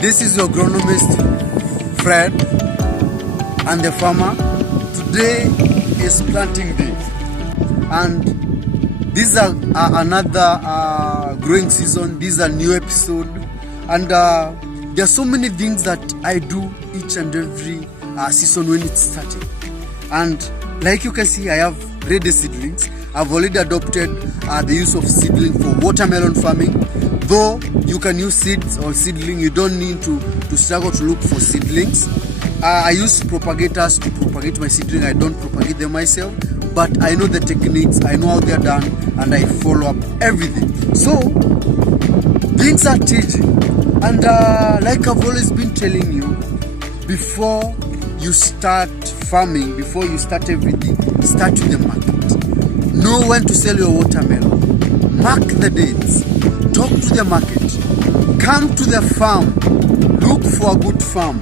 This is your agronomist Fred and the farmer. Today is planting day, and this is another growing season. This is a new episode, and there are so many things that I do each and every season when it's starting. And like you can see, I have ready seedlings. I've already adopted the use of seedling for watermelon farming. Though you can use seeds or seedling, you don't need to struggle to look for seedlings. I use propagators to propagate my seedling. I don't propagate them myself, but I know the techniques, I know how they are done, and I follow up everything. So things are changing, and like I've always been telling you, before you start farming, before you start everything, start with the market. Know when to sell your watermelon. Mark the dates. Talk to the market. Come to the farm. Look for a good farm.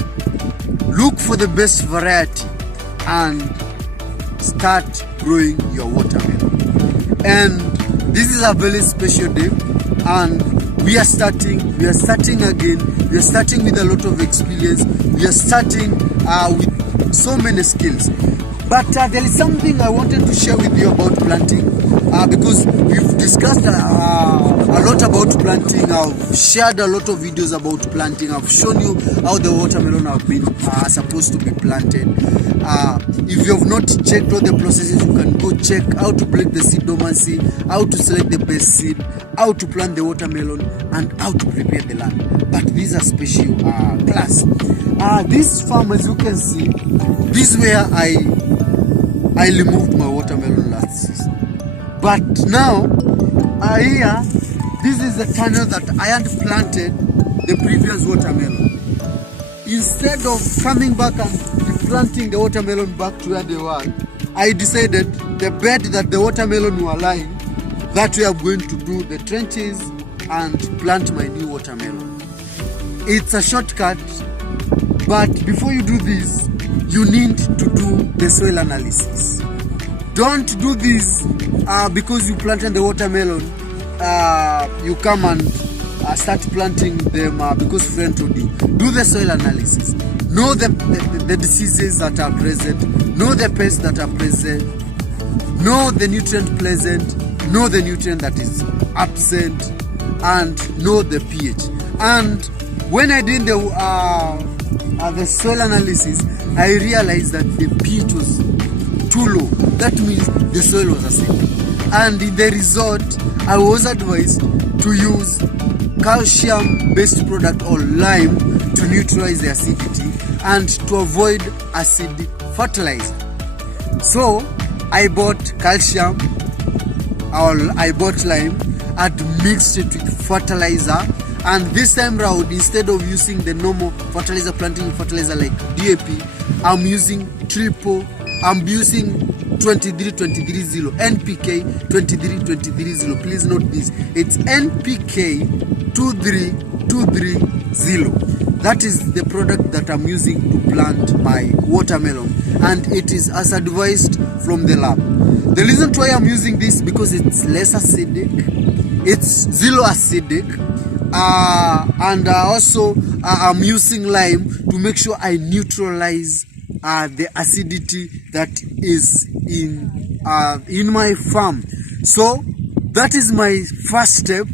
Look for the best variety and start growing your watermelon. And this is a very special day, and we are starting again. We are starting with a lot of experience. We are starting with so many skills. But there is something I wanted to share with you about planting, because we've discussed a lot about planting. I've shared a lot of videos about planting. I've shown you how the watermelon have been supposed to be planted. If you have not checked all the processes, you can go check how to break the seed dormancy, how to select the best seed, how to plant the watermelon, and how to prepare the land. But these are special class. This farm, as you can see, this is where I removed my watermelon last season. But now, here, this is the tunnel that I had planted the previous watermelon. Instead of coming back and planting the watermelon back to where they were, I decided the bed that the watermelon were lying, that way I'm going to do the trenches and plant my new watermelon. It's a shortcut, but before you do this, you need to do the soil analysis. Don't do this because you planted the watermelon, you come and start planting them because friend told you. Do the soil analysis. Know the diseases that are present. Know the pests that are present. Know the nutrient present. Know the nutrient that is absent. And know the pH. And when I did the soil analysis, I realized that the pH was too low. That means the soil was acidic. And in the result, I was advised to use calcium-based product or lime to neutralize the acidity and to avoid acidic fertilizer. So I bought calcium, or I bought lime and mixed it with fertilizer. And this time round, instead of using the normal fertilizer, planting fertilizer like DAP, I'm using 23-23-0, NPK 23-23-0. Please note this. It's NPK 23-23-0. That is the product that I'm using to plant my watermelon, and it is as advised from the lab. The reason why I'm using this because it's less acidic, it's zero acidic, and also I'm using lime to make sure I neutralize the acidity that is in my farm. So that is my first step,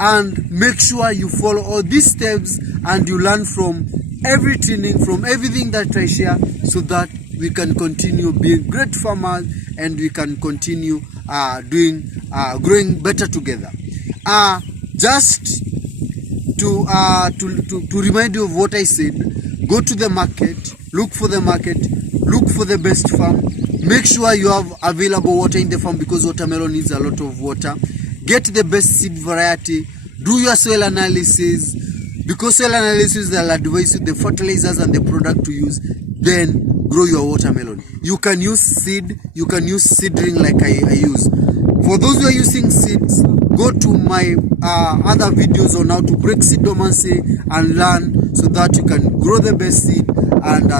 and make sure you follow all these steps and you learn from everything that I share, so that we can continue being great farmers and we can continue growing better together. Just to remind you of what I said, go to the market, look for the market, look for the best farm. Make sure you have available water in the farm because watermelon needs a lot of water. Get the best seed variety. Do your soil analysis, because soil analysis will advise you the fertilizers and the product to use. Then grow your watermelon. You can use seed, you can use seedling like I use. For those who are using seeds, go to my other videos on how to break seed dormancy and learn, so that you can grow the best seed and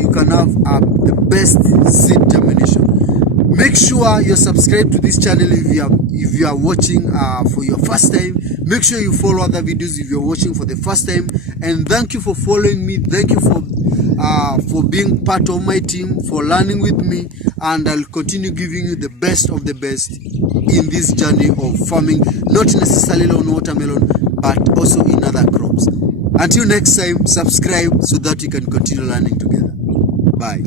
you can have the best seed germination. Make sure you're subscribed to this channel if you are watching for your first time. Make sure you follow other videos if you're watching for the first time, And thank you for following me. Thank you for being part of my team, for learning with me, and I'll continue giving you the best of the best in this journey of farming, not necessarily on watermelon, but also in other crops. Until next time, subscribe so that you can continue learning together. Bye.